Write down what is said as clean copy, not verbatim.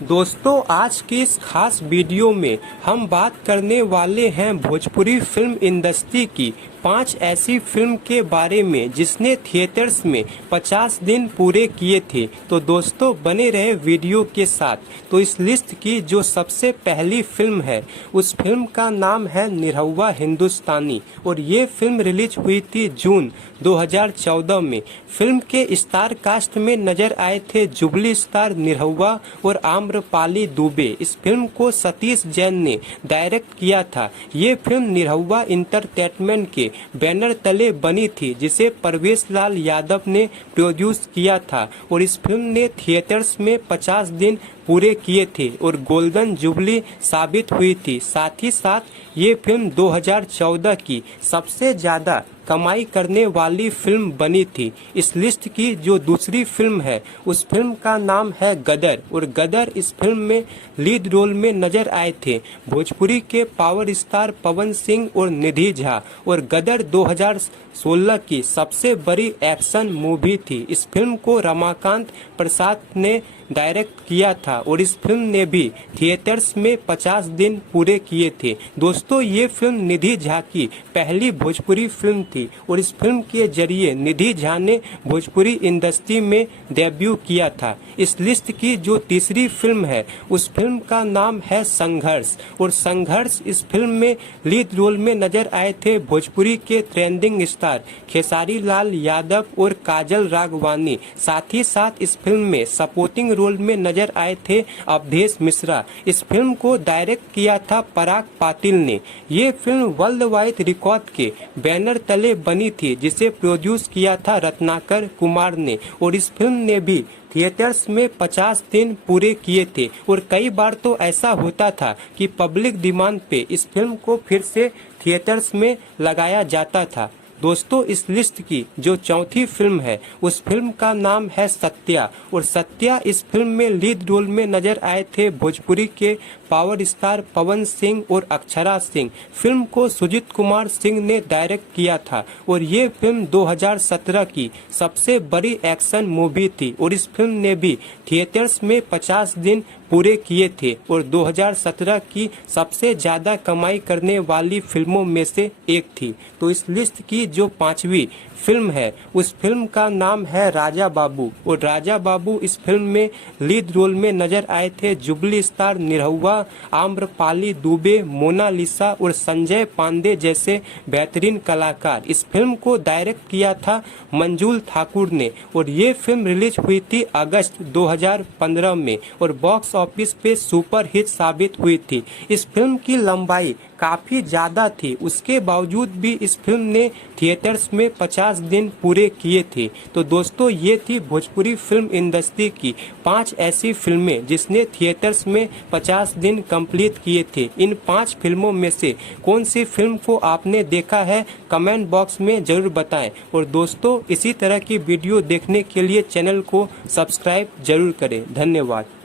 दोस्तों आज की इस खास वीडियो में हम बात करने वाले हैं भोजपुरी फिल्म इंडस्ट्री की 5 ऐसी फिल्म के बारे में जिसने थिएटर्स में 50 दिन पूरे किए थे। तो दोस्तों बने रहे वीडियो के साथ। तो इस लिस्ट की जो सबसे पहली फिल्म है उस फिल्म का नाम है निरहुआ हिंदुस्तानी और ये फिल्म रिलीज हुई थी जून 2014 में। फिल्म के स्टार कास्ट में नजर आए थे जुबली स्टार निरहुआ और आम्रपाली दुबे। इस फिल्म को सतीश जैन ने डायरेक्ट किया था। ये फिल्म निरहुआ इंटरटेनमेंट के बैनर तले बनी थी जिसे परवेश लाल यादव ने प्रोड्यूस किया था और इस फिल्म ने थिएटर्स में 50 दिन पूरे किए थे और गोल्डन जुबली साबित हुई थी। साथ ही साथ ये फिल्म 2014 की सबसे ज्यादा कमाई करने वाली फिल्म बनी थी। इस लिस्ट की जो दूसरी फिल्म है उस फिल्म का नाम है गदर और गदर इस फिल्म में लीड रोल में नजर आए थे भोजपुरी के पावर स्टार पवन सिंह और निधि झा और गदर 2016 की सबसे बड़ी एक्शन मूवी थी। इस फिल्म को रमाकांत प्रसाद ने डायरेक्ट किया था और इस फिल्म ने भी थिएटर्स में 50 दिन पूरे किए थे। दोस्तों ये फिल्म निधि झा की पहली भोजपुरी फिल्म थी और इस फिल्म के जरिए निधि झा ने भोजपुरी इंडस्ट्री में डेब्यू किया था। इस लिस्ट की जो तीसरी फिल्म है उस फिल्म का नाम है संघर्ष और संघर्ष इस फिल्म में लीड रोल में नजर आए थे भोजपुरी के ट्रेंडिंग स्टार खेसारी लाल यादव और काजल राघवानी। साथ ही साथ इस फिल्म में सपोर्टिंग रोल में नजर आए थे अवधेश मिश्रा। इस फिल्म को डायरेक्ट किया था पराग पाटिल ने। ये फिल्म वर्ल्ड वाइड रिकॉर्ड के बैनर तले बनी थी जिसे प्रोड्यूस किया था रत्नाकर कुमार ने और इस फिल्म ने भी थिएटर्स में 50 दिन पूरे किए थे और कई बार तो ऐसा होता था कि पब्लिक डिमांड पे इस फिल्म को फिर से थिएटर्स में लगाया जाता था। दोस्तों इस लिस्ट की जो चौथी फिल्म है उस फिल्म का नाम है सत्या और सत्या इस फिल्म में लीड रोल में नजर आए थे भोजपुरी के पावर स्टार पवन सिंह और अक्षरा सिंह। फिल्म को सुजीत कुमार सिंह ने डायरेक्ट किया था और ये फिल्म 2017 की सबसे बड़ी एक्शन मूवी थी और इस फिल्म ने भी थिएटर्स में 50 दिन पूरे किए थे और 2017 की सबसे ज्यादा कमाई करने वाली फिल्मों में से एक थी। तो इस लिस्ट की जो पांचवी फिल्म है उस फिल्म का नाम है राजा बाबू और राजा बाबू इस फिल्म में लीड रोल में नजर आए थे जुबली स्टार निरहुआ, आम्रपाली दुबे, मोनालिसा और संजय पांडे जैसे बेहतरीन कलाकार। इस फिल्म को डायरेक्ट किया था मंजुल ठाकुर ने और ये फिल्म रिलीज हुई थी अगस्त 2015 में और बॉक्स ऑफिस पे सुपर हिट साबित हुई थी। इस फिल्म की लंबाई काफी ज्यादा थी, उसके बावजूद भी इस फिल्म ने थिएटर्स में 50 दिन पूरे किए थे। तो दोस्तों ये थी भोजपुरी फिल्म इंडस्ट्री की 5 ऐसी फिल्में जिसने थिएटर्स में 50 दिन कंप्लीट किए थे। इन 5 फिल्मों में से कौन सी फिल्म को आपने देखा है कमेंट बॉक्स में जरूर बताएं और दोस्तों इसी तरह की वीडियो देखने के लिए चैनल को सब्सक्राइब जरूर करें। धन्यवाद।